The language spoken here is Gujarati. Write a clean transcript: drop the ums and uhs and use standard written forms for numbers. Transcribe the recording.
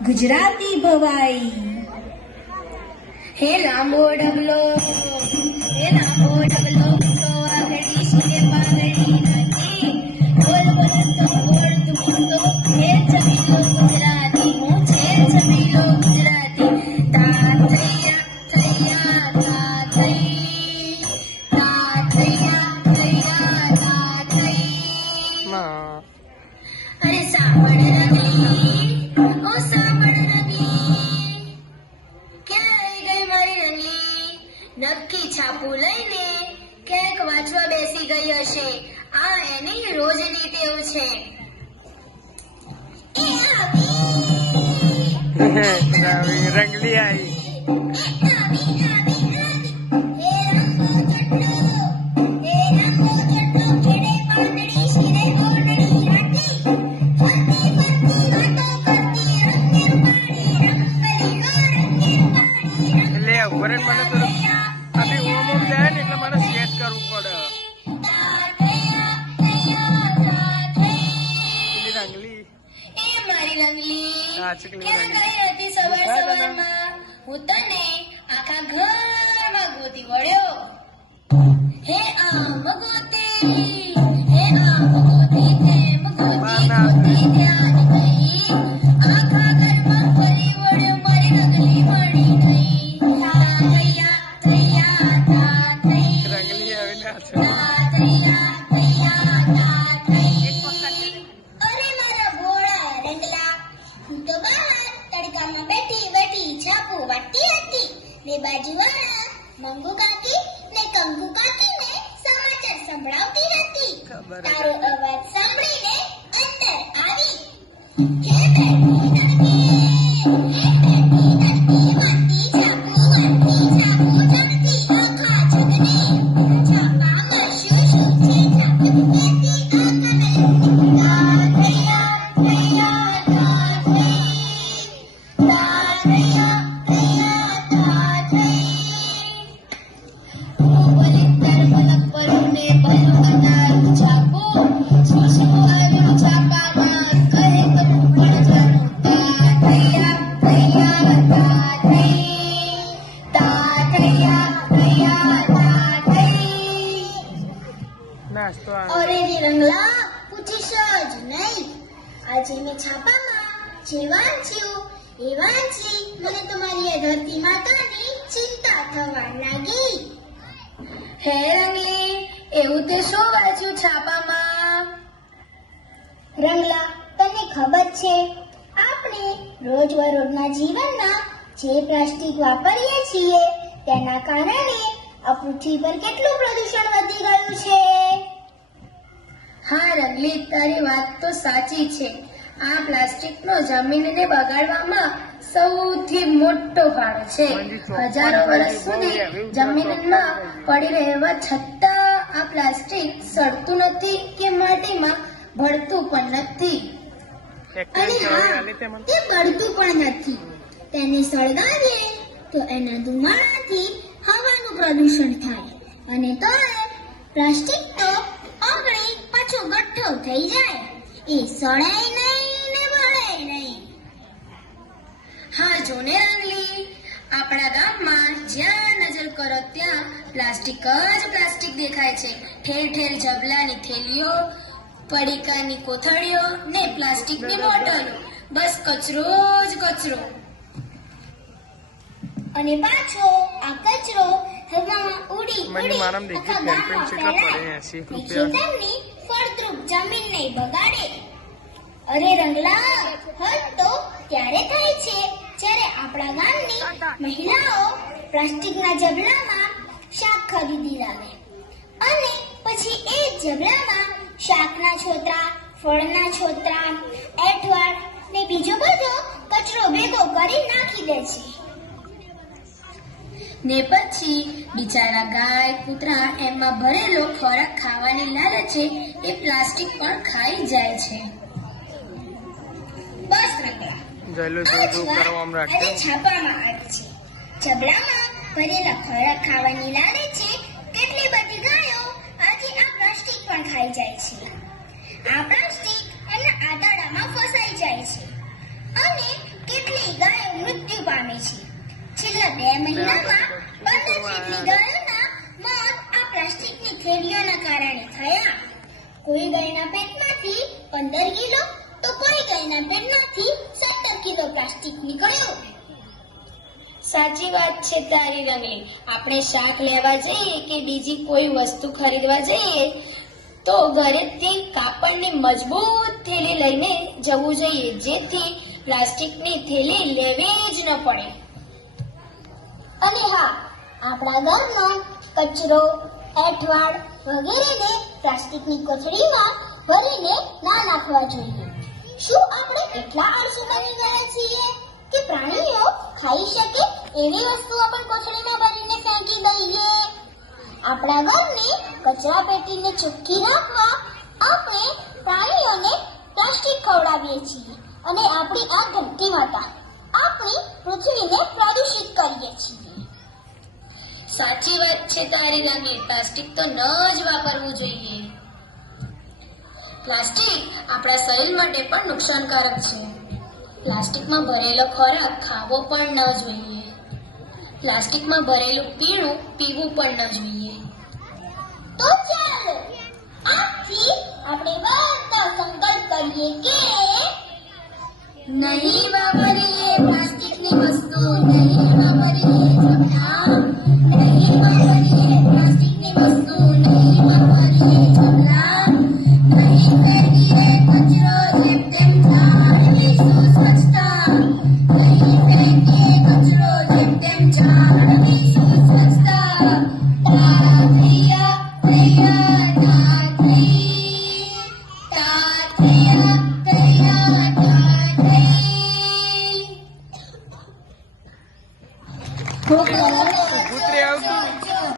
ગુજરાતી ભવાઈ. હે લાંબો ડબલો તો આગળી સુને પાઘડી નાખી બોલ બોલ તો બોલતું બોલતો હે ચમીલો ગુજરાતી હું છે ચમીલો ગુજરાતી તા થૈયા થૈયા તા થઈ તા થૈયા થૈયા તા થઈ અરે સાંભળ રંગલી ઓ સાંભળ રંગલી ક્યાં આવી ગઈ મારી રંગલી નક્કી છાપું લઈને ક્યાંક વાંચવા બેસી ગઈ હશે આ એની રોજની ટેવ છે એ આવી રંગલી આવી મને તો અભી ઓમ ઓમ જાય ને એટલે મારે સેટ કરવું પડે રંગલી એ મારી રંગલી હા ચકલી ક્યાં ગઈ હતી સવારમાં હું તને આખા ઘરમાં ગોતી વળ્યો હે આમ ગોતી તેમ ગોતી ધ્યાન ગઈ આખા ઘરમાં ફરી વળ્યો મારી રંગલી મળી નહીં થૈયા તા થઈ રંગલી આવી ના છે અરે મારા ભોળા રંગલા હું તો બહાર તડકામાં બેઠી બેઠી છાપું વાટતી હતી બે બાજુવાળા મંગુ કાકી ને કંકુ કાકીને સમાચાર સંભળાવતી હતી તારો અવાજ સાંભળીને અંદર આવી હે બેટી નંદી વાટતી છાપું જગતી આખા જગને છાપામાં શું શું છે છાપું બેટી નાસ્તો અરે રે રંગલા પૂછીશ જ નહીં આજે મેં છાપામાં જે વાંચ્યું એ વાંચી મને તમારી આ ધરતી માતાની ચિંતા થવા લાગી હે રંગલી એવું તે શું વાંચ્યું છાપામાં રંગલા તને ખબર છે આપણે રોજબરોજના જીવનમાં જે પ્લાસ્ટિક વાપરીએ છીએ તેના કારણે આ પૃથ્વી પર કેટલું પ્રદૂષણ વધી ગયું છે હા રંગલી તારી વાત તો સાચી છે આ પ્લાસ્ટિકનો જમીનને બગાડવામાં સૌથી મોટો ફાળો છે હજારો વર્ષ સુધી જમીનમાં પડી રહેવા છતાં આ પ્લાસ્ટિક સડતું નથી કે માટીમાં ભળતું પણ નથી અને હા તે બળતું પણ નથી તેને સળગાવીએ તો એના ધુમાડાથી હવાનું પ્રદૂષણ થાય અને તો પ્લાસ્ટિક તો ઓગળી પાછો ગઠ્ઠો થઈ જાય એ સળાય નહીં ને બળે નહીં હા જોને રંગલી આપણા ગામમાં જ્યાં નજર કરો ત્યાં પ્લાસ્ટિક જ પ્લાસ્ટિક દેખાય છે ઠેર ઠેર જબલાની થેલીઓ પડીકાની કોથળીઓ ને પ્લાસ્ટિકની બોટલો બસ કચરો જ કચરો અને પાછો આ કચરો હવામાં ઉડી આખા ગામમાં ફેલાય ખેતરની ફળદ્રુપ જમીનને બગાડે અરે રંગલા હદ તો ત્યારે થાય છે જ્યારે આપણા ગામની મહિલાઓ પ્લાસ્ટિકના જબલામાં શાક ખરીદી લાવે અને પછી એ જબલામાં શાકના છોતરા ફળના છોતરા એઠવાડ ને બીજો બધો કચરો ભેગો કરી નાખી દે છે ને પછી બિચારા ગાય કૂતરા એમાં ભરેલો ખોરાક ખાવાની લાલચે એ પ્લાસ્ટિક પણ ખાઈ જાય છે બસ રંગલા આજે છાપામાં આવી છે જબલામાં ભરેલા ખોરાક ખાવાની લાલચે કેટલી બધી ગાયો આજે આ પ્લાસ્ટિક પણ ખાઈ જાય છે આ પ્લાસ્ટિક એમના આંતરડામાં ફસાઈ જાય છે અને કેટલી પામે છે. છેલ્લા 2 મહિનામાં 15 જેટલી ગાયોના મોત આ પ્લાસ્ટિકની થેલીઓના કારણે થયા. કોઈ ગાયના પેટમાંથી 15 કિલો તો કોઈ ગાયના પેટમાંથી 17 કિલો પ્લાસ્ટિક નીકળ્યું. સાચી વાત છે તારી રંગલી. આપણે શાક લેવા જઈએ કે બીજી કોઈ વસ્તુ ખરીદવા જઈએ તો ઘરેથી કાપડની મજબૂત થેલી લઈને જવું જોઈએ, જેથી પ્લાસ્ટિકની થેલી લેવી જ ન પડે. અને હા, આપણા ઘરનો કચરો, એઠવાડ વગેરેને પ્લાસ્ટિકની કોથળીમાં ભરીને ના નાખવા જોઈએ. શું આપણે એટલા આળસુ બની ગયા છીએ કે પ્રાણીઓ ખાઈ શકે એવી વસ્તુઓ પણ કોથળીમાં ભરીને ફેંકી દઈએ? આપણા ઘરની કચરા પેટીને ચોખ્ખી રાખવા આપણે પ્રાણીઓને પ્લાસ્ટિક ખવડાવીએ છીએ અને આપણી આ ધરતી માતા, આપણી પૃથ્વીને પ્રદૂષિત કરીએ છીએ. સાચી વાત છે તારી રંગલી. પ્લાસ્ટિક તો ન જ વાપરવું જોઈએ. પ્લાસ્ટિક આપણા શરીર માટે પણ નુકસાનકારક છે. પ્લાસ્ટિકમાં ભરેલો ખોરાક ખાવો પણ ન જોઈએ. પ્લાસ્ટિકમાં ભરેલું પીણું પીવું પણ ન જોઈએ. તો ચાલો આજથી આપણે બધા સંકલ્પ કરીએ કે નહીં વાપરીએ પ્લાસ્ટિકની વસ્તુ, નહીં વાપરીએ જમના, નહીં વાપરીએ પ્લાસ્ટિકની વસ્તુ, નહીં વાપરીએ જમના, નહીં ફેંકીએ કચરો જેમ તેમ, જાળવીશું સ્વચ્છતા, નહીં ફેંકીએ કચરો જેમ તેમ, જાળવીશું સ્વચ્છતા. તાત્રિયા ત્રૈયા તાત્રી, તાત્રિયા ત્રૈયા તાત્રી. ભૂખ લાગે કૂતરી આવતું